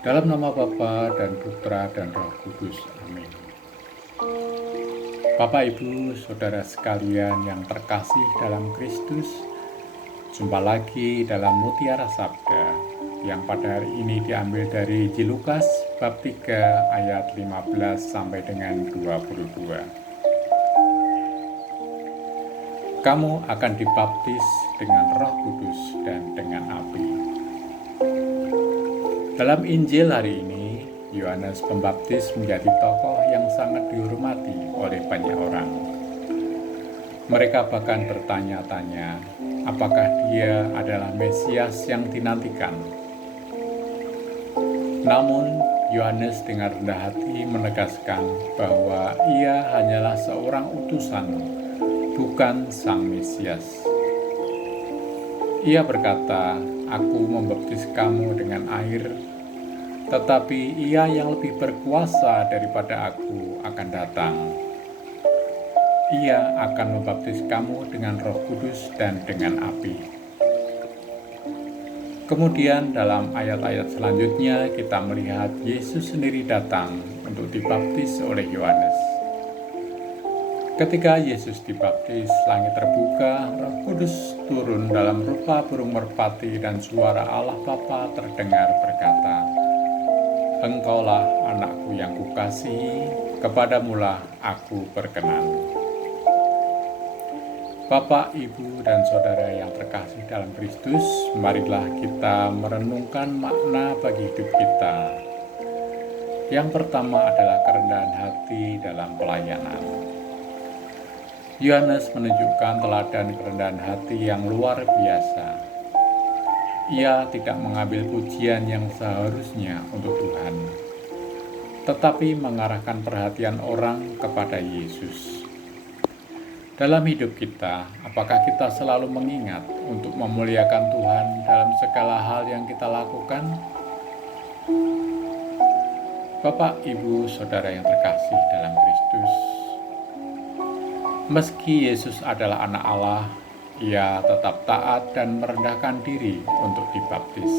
Dalam nama Bapa dan Putra dan Roh Kudus. Amin. Bapak, Ibu, Saudara sekalian yang terkasih dalam Kristus, jumpa lagi dalam Mutiara Sabda yang pada hari ini diambil dari Injil Lukas bab 3 ayat 15 sampai dengan 22. Kamu akan dibaptis dengan Roh Kudus dan dengan api. Dalam Injil hari ini, Yohanes Pembaptis menjadi tokoh yang sangat dihormati oleh banyak orang. Mereka bahkan bertanya-tanya, apakah dia adalah Mesias yang dinantikan. Namun, Yohanes dengan rendah hati menegaskan bahwa ia hanyalah seorang utusan, bukan Sang Mesias. Ia berkata, "Aku membaptis kamu dengan air, tetapi Ia yang lebih berkuasa daripada aku akan datang. Ia akan membaptis kamu dengan Roh Kudus dan dengan api." Kemudian dalam ayat-ayat selanjutnya kita melihat Yesus sendiri datang untuk dibaptis oleh Yohanes. Ketika Yesus dibaptis, langit terbuka, Roh Kudus turun dalam rupa burung merpati dan suara Allah Bapa terdengar berkata, "Engkaulah anakku yang kukasihi, kepadamulah aku berkenan." Bapak, Ibu, dan Saudara yang terkasih dalam Kristus, marilah kita merenungkan makna bagi hidup kita. Yang pertama adalah kerendahan hati dalam pelayanan. Yohanes menunjukkan teladan kerendahan hati yang luar biasa. Ia tidak mengambil pujian yang seharusnya untuk Tuhan, tetapi mengarahkan perhatian orang kepada Yesus. Dalam hidup kita, apakah kita selalu mengingat untuk memuliakan Tuhan dalam segala hal yang kita lakukan? Bapak, Ibu, Saudara yang terkasih dalam Kristus, meski Yesus adalah anak Allah, Ia tetap taat dan merendahkan diri untuk dibaptis.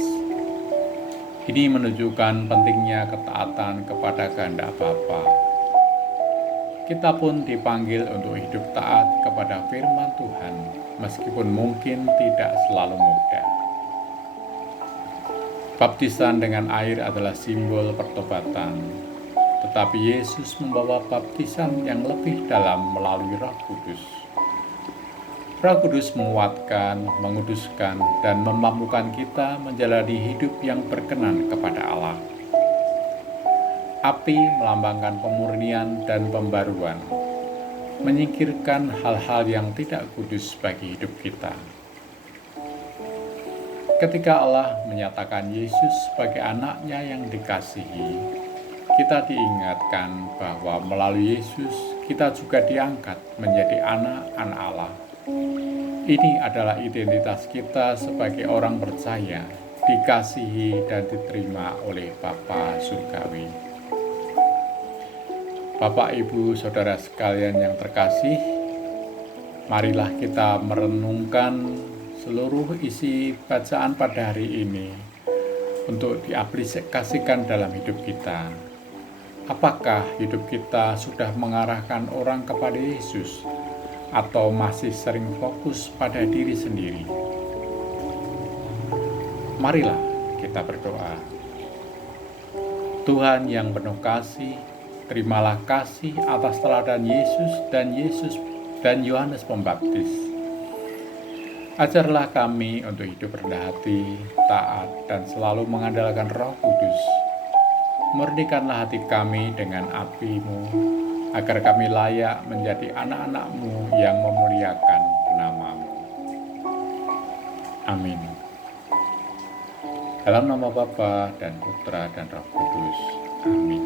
Ini menunjukkan pentingnya ketaatan kepada kehendak Bapa. Kita pun dipanggil untuk hidup taat kepada firman Tuhan, meskipun mungkin tidak selalu mudah. Baptisan dengan air adalah simbol pertobatan, tetapi Yesus membawa baptisan yang lebih dalam melalui Roh Kudus. Roh Kudus menguatkan, menguduskan, dan memampukan kita menjalani hidup yang berkenan kepada Allah. Api melambangkan pemurnian dan pembaruan, menyingkirkan hal-hal yang tidak kudus bagi hidup kita. Ketika Allah menyatakan Yesus sebagai anaknya yang dikasihi, kita diingatkan bahwa melalui Yesus kita juga diangkat menjadi anak-anak Allah. Ini adalah identitas kita sebagai orang percaya, dikasihi dan diterima oleh Bapa Surgawi. Bapak, Ibu, Saudara sekalian yang terkasih, marilah kita merenungkan seluruh isi bacaan pada hari ini untuk diaplikasikan dalam hidup kita. Apakah hidup kita sudah mengarahkan orang kepada Yesus, atau masih sering fokus pada diri sendiri? Marilah kita berdoa. Tuhan yang penuh kasih, terimalah kasih atas teladan Yesus dan Yohanes Pembaptis. Ajarlah kami untuk hidup rendah hati, taat, dan selalu mengandalkan Roh Kudus. Murnikanlah hati kami dengan api-Mu, agar kami layak menjadi anak-anak-Mu yang memuliakan nama-Mu. Amin. Dalam nama Bapa dan Putra dan Roh Kudus. Amin.